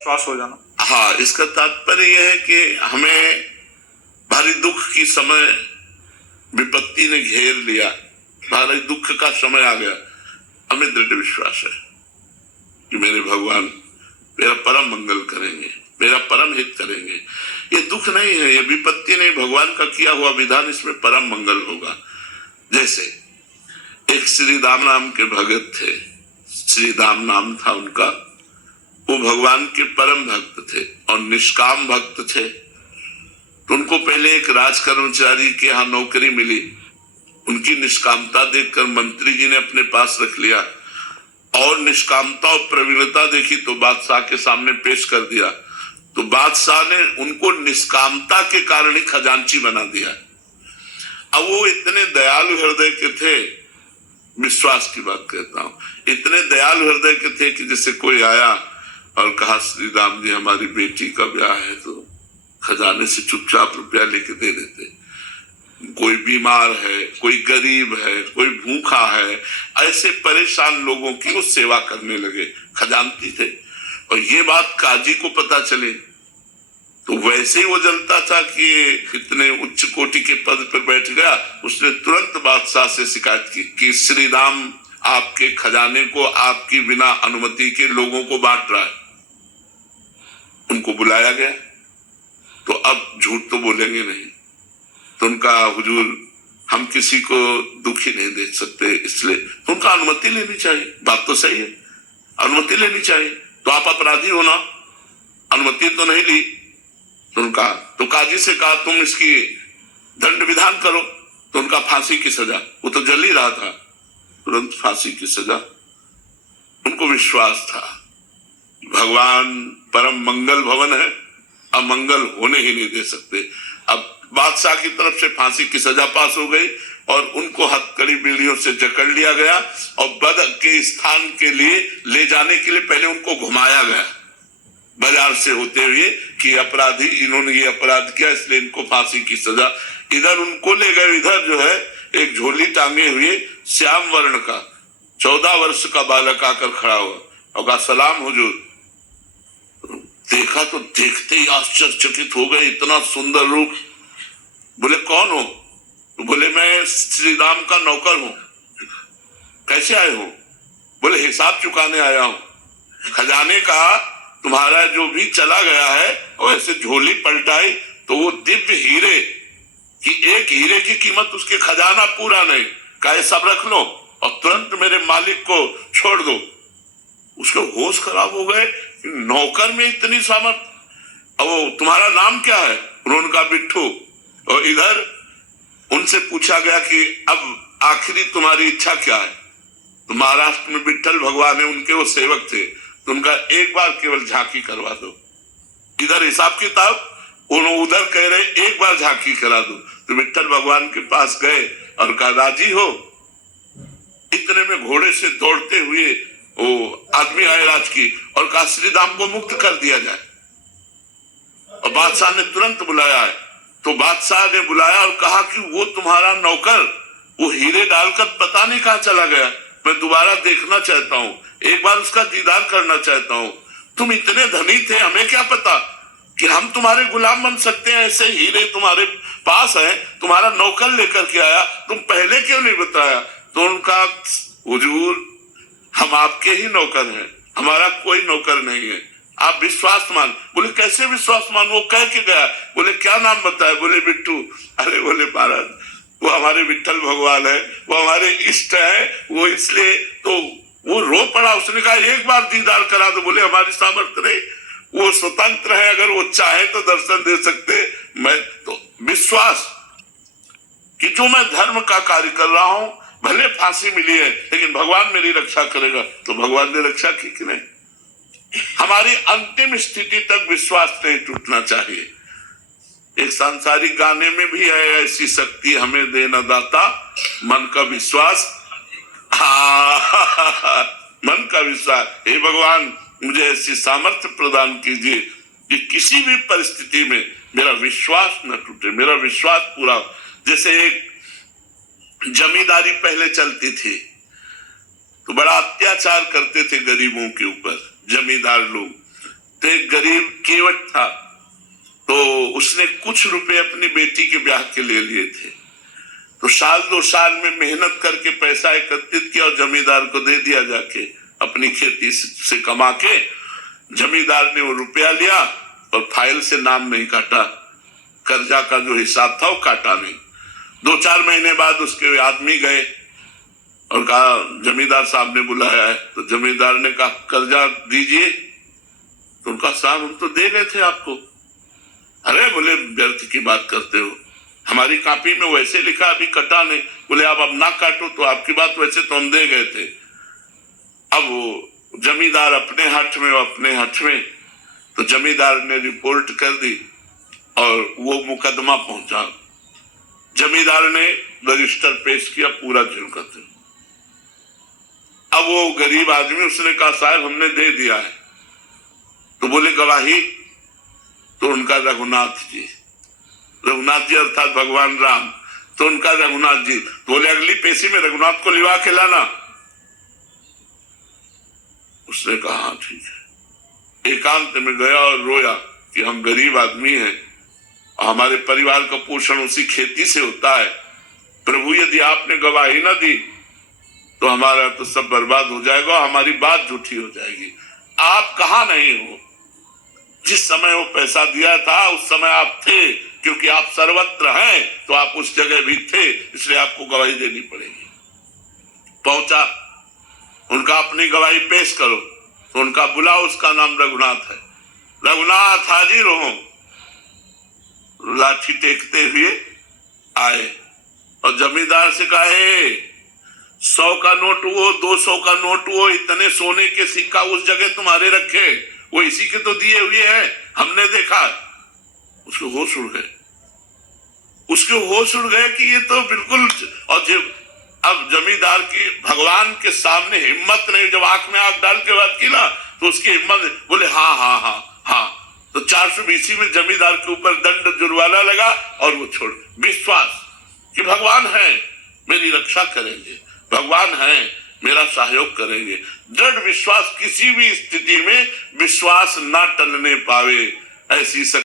श्वास हो जाना। हाँ, इसका तात्पर्य यह है कि हमें भारी दुख की समय विपत्ति ने घेर लिया, भारी दुख का समय आ गया, हमें दृढ़ विश्वास है कि मेरे भगवान मेरा परम मंगल करेंगे, मेरा परम हित करेंगे। ये दुख नहीं है, ये विपत्ति नहीं, भगवान का किया हुआ विधान, इसमें परम मंगल होगा। जैसे एक श्री राम नाम के भगत थे, श्री राम नाम था उनका, वो भगवान के परम भक्त थे और निष्काम भक्त थे। तो उनको पहले एक राज कर्मचारी के यहाँ नौकरी मिली, उनकी निष्कामता देखकर मंत्री जी ने अपने पास रख लिया और निष्कामता और प्रवीणता देखी तो बादशाह के सामने पेश कर दिया। तो बादशाह ने उनको निष्कामता के कारण ही खजांची बना दिया। अब वो इतने दयालु हृदय के थे, विश्वास की बात कहता हूं, इतने दयालु हृदय के थे कि जैसे कोई आया और कहा श्री राम जी हमारी बेटी का ब्याह है, तो खजाने से चुपचाप रुपया लेके दे देते। कोई बीमार है, कोई गरीब है, कोई भूखा है, ऐसे परेशान लोगों की वो सेवा करने लगे, खजानती थे। और ये बात काजी को पता चली तो वैसे ही वो जनता था कि इतने उच्च कोटि के पद पर बैठ गया, उसने तुरंत बादशाह से शिकायत की कि श्री राम आपके खजाने को आपकी बिना अनुमति के लोगों को बांट रहा है। उनको बुलाया गया, तो अब झूठ तो बोलेंगे नहीं, तो उनका हुजूर हम किसी को दुखी नहीं देख सकते, इसलिए तो उनका अनुमति लेनी चाहिए। बात तो सही है, अनुमति लेनी चाहिए, तो आप अपराधी हो ना, अनुमति तो नहीं ली। तो उनका तो काजी से कहा तुम इसकी दंड विधान करो, तो उनका फांसी की सजा, वो तो जल ही रहा था, तुरंत फांसी की सजा। उनको विश्वास था भगवान परम मंगल भवन है, अमंगल होने ही नहीं दे सकते। अब बादशाह की तरफ से फांसी की सजा पास हो गई और उनको हथकड़ी बिल्लियों से जकड़ लिया गया और बद के स्थान के लिए ले जाने के लिए पहले उनको घुमाया गया बाजार से होते हुए कि अपराधी इन्होंने ये अपराध किया इसलिए इनको फांसी की सजा। इधर उनको ले गए, इधर जो है एक झोली टांगे हुए श्याम वर्ण का 14 वर्ष का बालक आकर खड़ा हुआ और कहा सलाम हुजूर। देखा तो देखते ही आश्चर्यचकित हो गए, इतना सुंदर रूप। बोले कौन हो? तो बोले मैं श्री राम का नौकर हूं। कैसे आए हो? बोले हिसाब चुकाने आया हूं, खजाने का तुम्हारा जो भी चला गया है। और ऐसे झोली पलटाई तो वो दिव्य हीरे कि एक हीरे की कीमत उसके खजाना पूरा नहीं, कहा सब रख लो और तुरंत मेरे मालिक को छोड़ दो। उसके होश खराब हो गए, नौकर में इतनी सामर्थ। अब तुम्हारा नाम क्या है? उन्होंने कहा बिट्ठू। और इधर उनसे पूछा गया कि अब आखिरी तुम्हारी इच्छा क्या है? तो महाराष्ट्र में विट्ठल भगवान है, उनके वो सेवक थे, तो उनका एक बार केवल झांकी करवा दो। इधर हिसाब किताब, उधर कह रहे एक बार झांकी करा दो। तो विट्ठल भगवान के पास गए और कहा राजी हो? इतने में घोड़े से दौड़ते हुए वो आदमी आए राज की और कहा श्री राम को मुक्त कर दिया जाए। और बादशाह ने तुरंत बुलाया है, तो बादशाह ने बुलाया और कहा कि वो तुम्हारा नौकर वो हीरे डालकर पता नहीं कहां चला गया, मैं दोबारा देखना चाहता हूं, एक बार उसका दीदार करना चाहता हूं। तुम इतने धनी थे, हमें क्या पता कि हम तुम्हारे गुलाम बन सकते हैं, ऐसे हीरे तुम्हारे पास है, तुम्हारा नौकर लेकर के आया, तुम पहले क्यों नहीं बताया? तो उनका हुजूर हम आपके ही नौकर हैं, हमारा कोई नौकर नहीं है, आप विश्वास मान। बोले कैसे विश्वास मान? वो कह के गया। बोले क्या नाम बताया? बोले बिट्टू। अरे बोले महाराज वो हमारे विट्ठल भगवान है, वो हमारे इष्ट है, वो इसलिए तो वो रो पड़ा। उसने कहा एक बार दीदार करा दो। बोले हमारी सामर्थ्य नहीं, वो स्वतंत्र है, अगर वो चाहे तो दर्शन दे सकते। मैं तो विश्वास कि जो मैं धर्म का कार्य कर रहा हूं, भले फांसी मिली है लेकिन भगवान मेरी रक्षा करेगा। तो भगवान ने रक्षा की कि नहीं? हमारी अंतिम स्थिति तक विश्वास नहीं टूटना चाहिए। एक सांसारिक गाने में भी है, ऐसी शक्ति हमें देना दाता मन का विश्वास। मन का विश्वास, हे भगवान मुझे ऐसी सामर्थ्य प्रदान कीजिए कि किसी भी परिस्थिति में मेरा विश्वास न टूटे, मेरा विश्वास पूरा। जैसे एक जमींदारी पहले चलती थी तो बड़ा अत्याचार करते थे गरीबों के ऊपर जमींदार लोग। तो एक गरीब केवट था, तो उसने कुछ रुपए अपनी बेटी के ब्याह के ले लिए थे। तो साल 2 साल में मेहनत करके पैसा एकत्रित किया और जमींदार को दे दिया जाके, अपनी खेती से कमा के। जमींदार ने वो रुपया लिया और फाइल से नाम नहीं काटा, कर्जा का जो हिसाब था वो काटा नहीं। 2-4 महीने बाद उसके आदमी गए और कहा जमींदार साहब ने बुलाया है। तो जमींदार ने कहा कर्जा दीजिए। तो उनका साहब हम तो दे गए थे आपको। अरे बोले व्यर्थ की बात करते हो, हमारी कॉपी में वैसे लिखा अभी कटा नहीं। बोले आप अब ना काटो तो आपकी बात, वैसे तो हम दे गए थे। अब वो जमींदार अपने हठ में, तो जमींदार ने रिपोर्ट कर दी और वो मुकदमा पहुंचा। जमींदार ने रजिस्टर पेश किया पूरा जुर्म। अब वो गरीब आदमी, उसने कहा साहब हमने दे दिया है। तो बोले गवाही? तो उनका रघुनाथ जी अर्थात भगवान राम, तो उनका रघुनाथ जी। तो बोले अगली पेशी में रघुनाथ को लिवा के लाना। उसने कहा हाँ ठीक है। एकांत में गया और रोया कि हम गरीब आदमी हैं, हमारे परिवार का पोषण उसी खेती से होता है। प्रभु यदि आपने गवाही ना दी तो हमारा तो सब बर्बाद हो जाएगा, हमारी बात झूठी हो जाएगी। आप कहाँ नहीं हो? जिस समय वो पैसा दिया था उस समय आप थे, क्योंकि आप सर्वत्र हैं तो आप उस जगह भी थे, इसलिए आपको गवाही देनी पड़ेगी। पहुंचा, उनका अपनी गवाही पेश करो। तो उनका बुलाओ, उसका नाम रघुनाथ है। रघुनाथ हाजिर हो। लाठी टेकते हुए आए और जमींदार से कहे 100 का नोट वो, 200 का नोट वो, इतने सोने के सिक्का उस जगह तुम्हारे रखे, वो इसी के तो दिए हुए हैं, हमने देखा। उसको होश उड़ गए कि ये तो बिल्कुल। और जब अब जमींदार की भगवान के सामने हिम्मत नहीं, जब आंख में आंख डाल के बात की ना तो उसकी हिम्मत, बोले हाँ हाँ हाँ हाँ। तो 420 में जमींदार के ऊपर दंड जुर्माना लगा और वो छोड़। विश्वास कि भगवान है मेरी रक्षा करेंगे, भगवान है मेरा सहयोग करेंगे। दृढ़ विश्वास, किसी भी स्थिति में विश्वास ना टलने पावे, ऐसी